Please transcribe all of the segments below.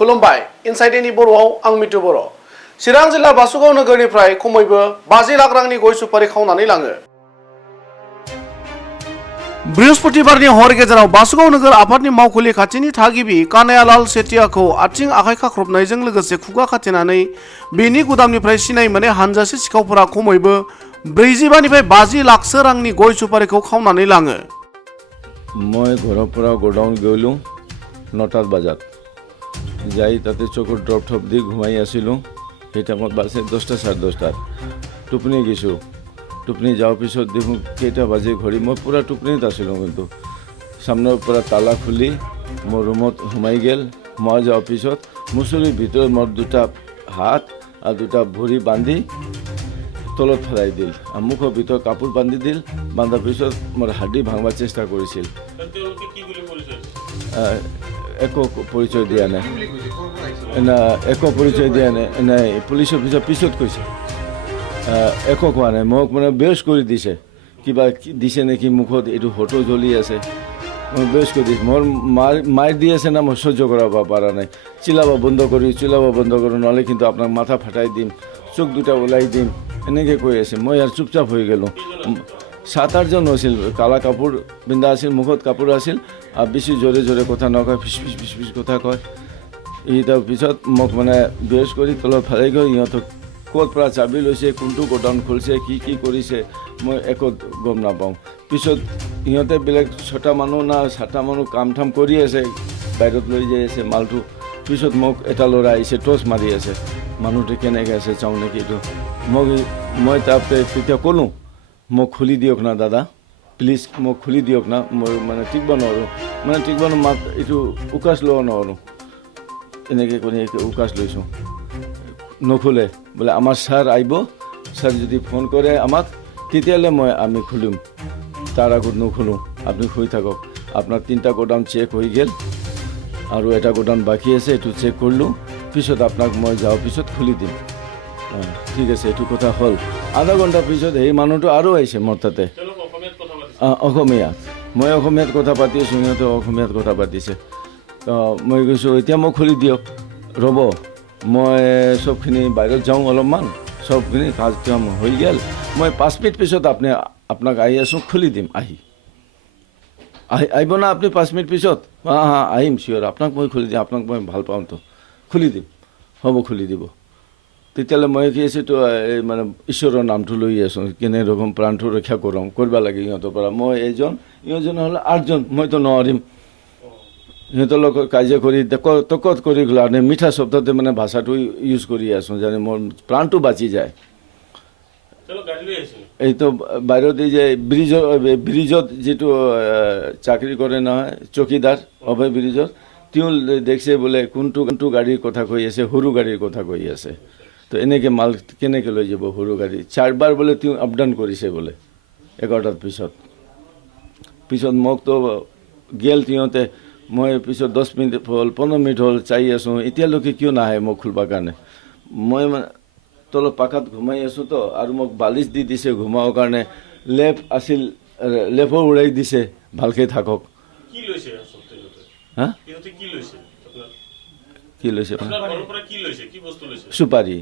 खुलुमबाय inside any बर'आव आं मितु बर'। चिरां जिल्ला बासुगाव नोगोरनिफ्राय खमैबो 50 लाख रांनि गय सुपारि खावनानै लाङो। बृहस्पतिबारनि हर गेजेराव बासुगाव नोगोर आफादनि मावखुलि खाथिनि थागिबि कानायालाल सेटियाखौ आथिं आखाइ खाख्रबनायजों लोगोसे खुगा खाथेनानै बेनि गुदामनिफ्राय सिनाय मोनै हानजासे सिखावफोरा खमैबो 45 निफ्राय 50 लाखसो रांनि गय सुपारिखौ खावनानै लाङो। मैं घर पर गोडाउन गलो 9 बजात যাই তাতে চকুৰ ড্ৰপ থপ দি ঘুমাই আছিলোঁ। সেই টাইমত বাজে 10টা 10:30 টোপনি গৈছোঁ। টোপনি যাওয়ার পিছত দেখুন কেইটা বাজে ঘড়ি মই পুরা টোপনিত আছিলোঁ, কিন্তু সামনের পৰা তালা খুলি মোৰ ৰুমত সোমাই গেল। মই যাওয়াৰ পিছত মুছলিৰ ভিতৰত মোৰ দুটা হাত আৰ দুটা ভৰি বান্ধি তলত ফেলাই দিল আৰ মুখৰ ভিতৰত কাপোৰ বান্ধি দিল। বান্ধাৰ পিছত মোৰ হাড়ি ভাঙবাৰ চেষ্টা কৰিছিল। একো পৰিচয় দিয়া নাই, একো পৰিচয় দিয়া নাই। পুলিচ অফিচাৰ পিছত কৈছে একো কোৱা নাই। মোক মানে বেহোচ কৰি দিছে, কিবা দিছে নেকি মুখত, এইটো হটো জ্বলি আছে। মই বেহোচ কৰি দিছে। মোৰ মাৰ দি আছে না, মই সহ্য কৰাব পৰা নাই। চিলাব বন্ধ কৰি নহ'লে কিন্তু আপোনাক মাথা ফাটাই দিম, চোখ দুটা ওলাই দিম, এনেকৈ কৈ আছে। মই আৰু চুপচাপ হৈ গ'লোঁ। 7-8জন আছিল, কালা কাপোৰ পিন্ধা আছিল, মুখত কাপোৰ আছিল আৰু বেছি জোৰে জোৰে কথা নকয়, ফিচ ফিচ কথা কয়। তাৰ পিছত মোক মানে বেহোচ কৰি তলত ফেলাই গৈ ইহঁতক ক'ৰ পৰা চাবি লৈছে, কোনটো গোডাউন খুলিছে, কি কৰিছে মই একো গম নাপাওঁ। পিছত ইহঁতে বেলেগ 6টা মানুহ না 7টা মানুহ কাম ঠাম কৰি আছে, বাহিৰত লৈ যাই আছে মালটো। পিছত মোক এটা ল'ৰা আহিছে, টৰ্চ মাৰি আছে, মানুহটো কেনেকৈ আছে চাওঁ নেকি এইটো। মই তাতে তেতিয়া ক'লোঁ মোক খুলি দিয়ক না দাদা, প্লিজ মোক খুলি দিয়ক না, মই মানে টিকব নোৱাৰোঁ, মাত এইটো উকাচ ল'ব নোৱাৰোঁ। এনেকৈ কৰি উকাচ লৈছোঁ। নুখুলে, বোলে আমাৰ ছাৰ আহিব, ছাৰ যদি ফোন কৰে আমাক তেতিয়াহ'লে আমি খুলিম, তাৰ আগত নুখুলোঁ, আপুনি শুই থাকক। আপোনাৰ 3টা গোডাউন চেক হৈ গ'ল আৰু এটা গোডাউন বাকী আছে, এইটো চেক কৰিলোঁ। পিছত আপোনাক মই যাওয়াৰ পিছত খুলি দিম। ঠিক আছে, এইটো কথা হ'ল। আধা ঘণ্টাৰ পিছত সেই মানুহটো আৰু আহিছে মোৰ তাতে, অসমীয়াত। মই অসমীয়াত কথা পাতি আছোঁ, সিহঁতে অসমীয়াত কথা পাতিছে। মই কৈছোঁ এতিয়া মোক খুলি দিয়ক, ৰ'ব মই চবখিনি বাহিৰত যাওঁ অলপমান, চবখিনি কাজ কাম হৈ গ'ল, মই 5 মিনিট পিছত আপোনাক আহি আছোঁ, খুলি দিম। আহিব না আপুনি 5 মিনিট পিছত? আহিম চিয়'ৰ, আপোনাক মই খুলি দিম, আপোনাক মই ভাল পাওঁতো, খুলি দিম, হ'ব খুলি দিব। তেতিয়াহ'লে মই কি আছোঁতো এই মানে ঈশ্বৰৰ নামটো লৈ আছোঁ, কেনেৰকম প্ৰাণটো ৰক্ষা কৰিব লাগে ইহঁতৰ পৰা। মই ইহঁতজন হ'লে 8জন, মইতো নোৱাৰিম। সিহঁতৰ লগত কাজিয়া কৰি তকত কৰি গ'লো আৰু মিঠা শব্দতে মানে ভাষাটো ইউজ কৰি আছোঁ, যেনে মোৰ প্ৰাণটো বাচি যায়। এইটো বাহিৰত এই যে ব্ৰিজত যিটো চাকৰি কৰে নহয়, চকীদাৰ অভয় ব্ৰিজত, তেওঁ দেখিছে বোলে কোনটো গাড়ীৰ কথা কৈ আছে, সৰু গাড়ীৰ কথা কৈ আছে। তো এনেকৈ মাল কেনেকৈ লৈ যাব সৰু গাড়ী। 4বাৰ বোলে তেওঁ আপ ডাউন কৰিছে বোলে 11টাৰ পিছত মোকতো গেল তিহঁতে। মই পিছত 10 মিনিট হ'ল, 15 মিনিট হ'ল চাই আছোঁ, এতিয়ালৈকে কিয় নাহে মোক খুলিবৰ কাৰণে। মই মানে তলত পাকাত ঘুমাই আছোঁ তো, আৰু মোক বালিচ দি দিছে ঘুমাবৰ কাৰণে। লেপ আছিল, লেপো উৰাই দিছে, ভালকৈ থাকক। কি লৈছে সুপাৰি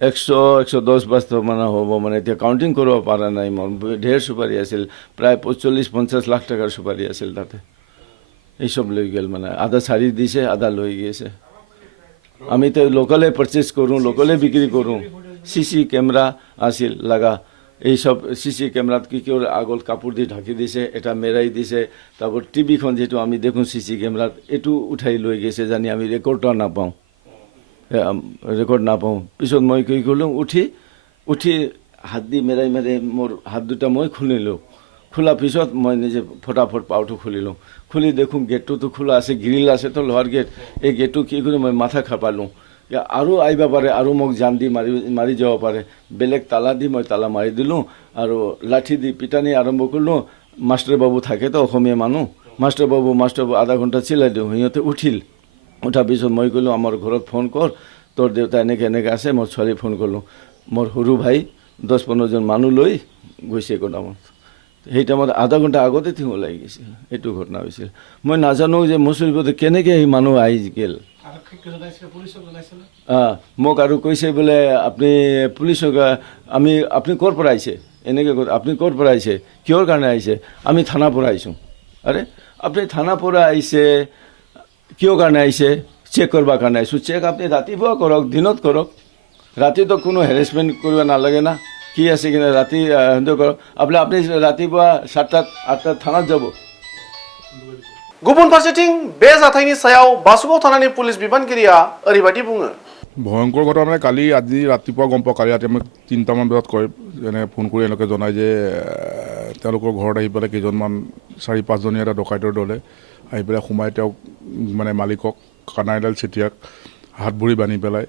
100-110 বস্তা মানে হ'ব, মানে এতিয়া কাউণ্টিং কৰিব পৰা নাই। মোৰ ঢেৰ সুপাৰি আছিল, প্ৰায় 40-50 লাখ টকাৰ সুপাৰি আছিল তাতে। এইসব লৈ গ'ল, মানে আধা ছাড়ি দিছে, আধা লৈ গেছে। আমি তো লোকালে পারচেজ কৰোঁ, লোকালে বিক্ৰি কৰোঁ। CC কেমেৰা আছিল লাগা, এইসব CC কেমেৰাত কি আগত কাপোৰ দি ঢাকি দিছে, এটা মেৰাই দিছে। তাৰপৰ টিভিখন যেটো আমি দেখোঁ CC কেমেৰাত, এইটো উঠাই লৈ গৈছে, জানি আমি ৰেকৰ্ড নাপাওঁ। পিছত মই কি কৰিলোঁ, উঠি হাত দি মেৰাই মোৰ হাত দুটা মই খুলিলোঁ। খোলাৰ পিছত মই নিজে ফটাফট পাউটো খুলিলোঁ। খুলি দেখোঁ গেটটোতো খোলা আছে, গ্ৰিল আছে তো, লোহাৰ গেট। এই গেটটো কি কৰি মই মাথা খাপালোঁ, আৰু আহিব পাৰে, আৰু মোক জান দি মাৰি যাব পাৰে। বেলেগ তালা দি মই তালা মাৰি দিলোঁ আৰু লাঠি দি পিটানি আৰম্ভ কৰিলোঁ। মাষ্টাৰ বাবু থাকে তো অসমীয়া মানুহ, মাষ্টাৰ বাবু আধা ঘণ্টা চিলাই দিওঁ। সিহঁতে উঠাৰ পিছত মই ক'লোঁ আমাৰ ঘৰত ফোন কৰ, তোৰ দেউতা এনেকৈ আছে। মোৰ ছোৱালী ফোন কৰিলোঁ, মোৰ সৰু ভাই 10-15জন মানুহ লৈ গৈছে গোডাউনত। সেই টাইমত আধা ঘণ্টা আগতে তেওঁ ওলাই গৈছিল। এইটো ঘটনা হৈছিল। মই নাজানো যে মুছলিমত কেনেকৈ সেই মানুহ আহি গ'ল। মোক আৰু কৈছে বোলে আপুনি পুলিচক আপুনি ক'ৰ পৰা আহিছে এনেকৈ আপুনি ক'ৰ পৰা আহিছে কিহৰ কাৰণে আহিছে আমি থানাৰ পৰা আহিছোঁ আৰে আপুনি থানাৰ পৰা আহিছে কিয় কাৰণে আহিছে চেক কৰিবৰ কাৰণে আহিছোঁ চেক আপুনি ৰাতিপুৱা কৰক দিনত কৰক ৰাতিতো কোনো হেৰেছমেণ্ট কৰিব নালাগে না কি আছে কিনে ৰাতি কৰক আপুনি रातिपुवा 7टा 8टा थानात যাব गुबुन फारसेथिं बे जाथायनि सायाव बासुगाव थानानि पुलिस बिबानगिरिया ओरैबायदि बुङो ভয়ংকৰ ঘটনা মানে কালি আজি ৰাতিপুৱা গম পাওঁ কালি ৰাতি আমি 3টামান বজাত কয় এনে ফোন কৰি এনেকৈ জনায় যে তেওঁলোকৰ ঘৰত আহি পেলাই কেইজনমান 4-5জনীয়া এটা ডকাইতৰ দলে আহি পেলাই সোমাই তেওঁক মানে মালিকক কানাইলাল চেতিয়াক হাত ভৰি বান্ধি পেলাই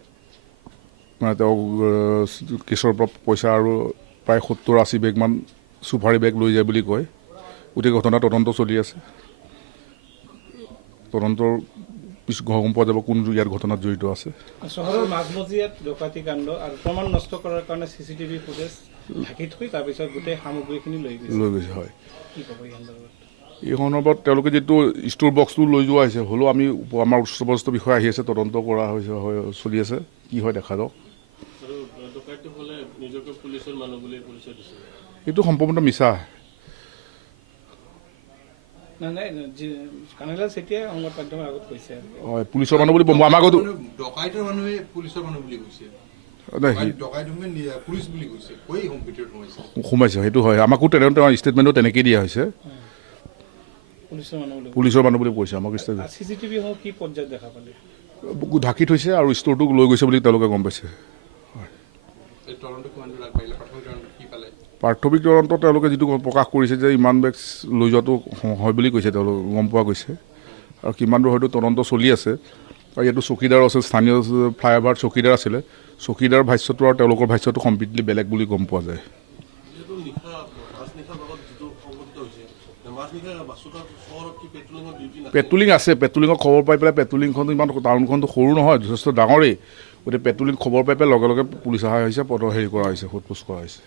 মানে তেওঁক কেছৰ পৰা পইচা আৰু প্ৰায় 70-80 বেগমান চুফাৰী বেগ লৈ যায় বুলি কয় গোটেই ঘটনা তদন্ত চলি আছে তদন্তৰ গম পোৱা যাব কোন ইয়াৰ ঘটনাত জড়িত আছে চহৰৰ মাজমজিয়াত ডকাইতি কাণ্ড আৰু প্ৰমাণ নষ্ট কৰাৰ কাৰণে চিচিটিভি ফুটেজ ঢাকি থৈ তাৰপিছত গোটেই সামগ্ৰীখিনি লৈ গৈছে হয় কি ক'ব এই সন্দৰ্ভত এই সন্দৰ্ভত তেওঁলোকে যিটো ষ্ট'ৰ বক্সটো লৈ যোৱা হৈছে হ'লেও আমি আমাৰ উচ্চপদস্থ বিষয় আহি আছে তদন্ত কৰা হৈছে চলি আছে কি হয় দেখা যাওক এইটো সম্পূৰ্ণ মিছা কানাইলাল চেতিয়াই সংবাদ মাধ্যমৰ আগত কৈছে হয় পুলিচৰ মানুহ বুলি আমাৰ আগতো ডকাইতৰ মানুহে পুলিচৰ মানুহ বুলি কৈছে পুলিচ বুলি কৈছে কৈ ভিতৰত সোমাইছে সেইটো হয় আমাকো তেওঁৰ ষ্টেটমেণ্টো তেনেকেই দিয়া হৈছে পুলিচৰ মানুহ বুলি কৈছে আমাক চিচিটিভি কি পৰ্যায়ত দেখা পালে ঢাকি থৈছে আৰু ষ্ট'ৰটোক লৈ গৈছে বুলি তেওঁলোকে গম পাইছে প্ৰাথমিক তদন্ত তেওঁলোকে যিটো প্ৰকাশ কৰিছে যে ইমান বেগ লৈ যোৱাটো হয় বুলি কৈছে তেওঁলোকে গম পোৱা গৈছে আৰু কিমান দূৰ হয়তো তদন্ত চলি আছে আৰু ইয়াতো চকীদাৰ আছে স্থানীয় ফ্লাইঅভাৰ চকীদাৰ আছিলে চকীদাৰ ভাষ্যটো আৰু তেওঁলোকৰ ভাষ্যটো কমপ্লিটলি বেলেগ বুলি গম পোৱা যায় পেট্ৰলিং আছে পেট্ৰলিঙৰ খবৰ পাই পেলাই পেট্ৰলিংখনটো ইমান টাউনখনটো সৰু নহয় যথেষ্ট ডাঙৰেই গতিকে পেট্ৰলিং খবৰ পাই পেলাই লগে লগে পুলিচ অহা হৈছে হেৰি কৰা হৈছে সোধ পোছ কৰা হৈছে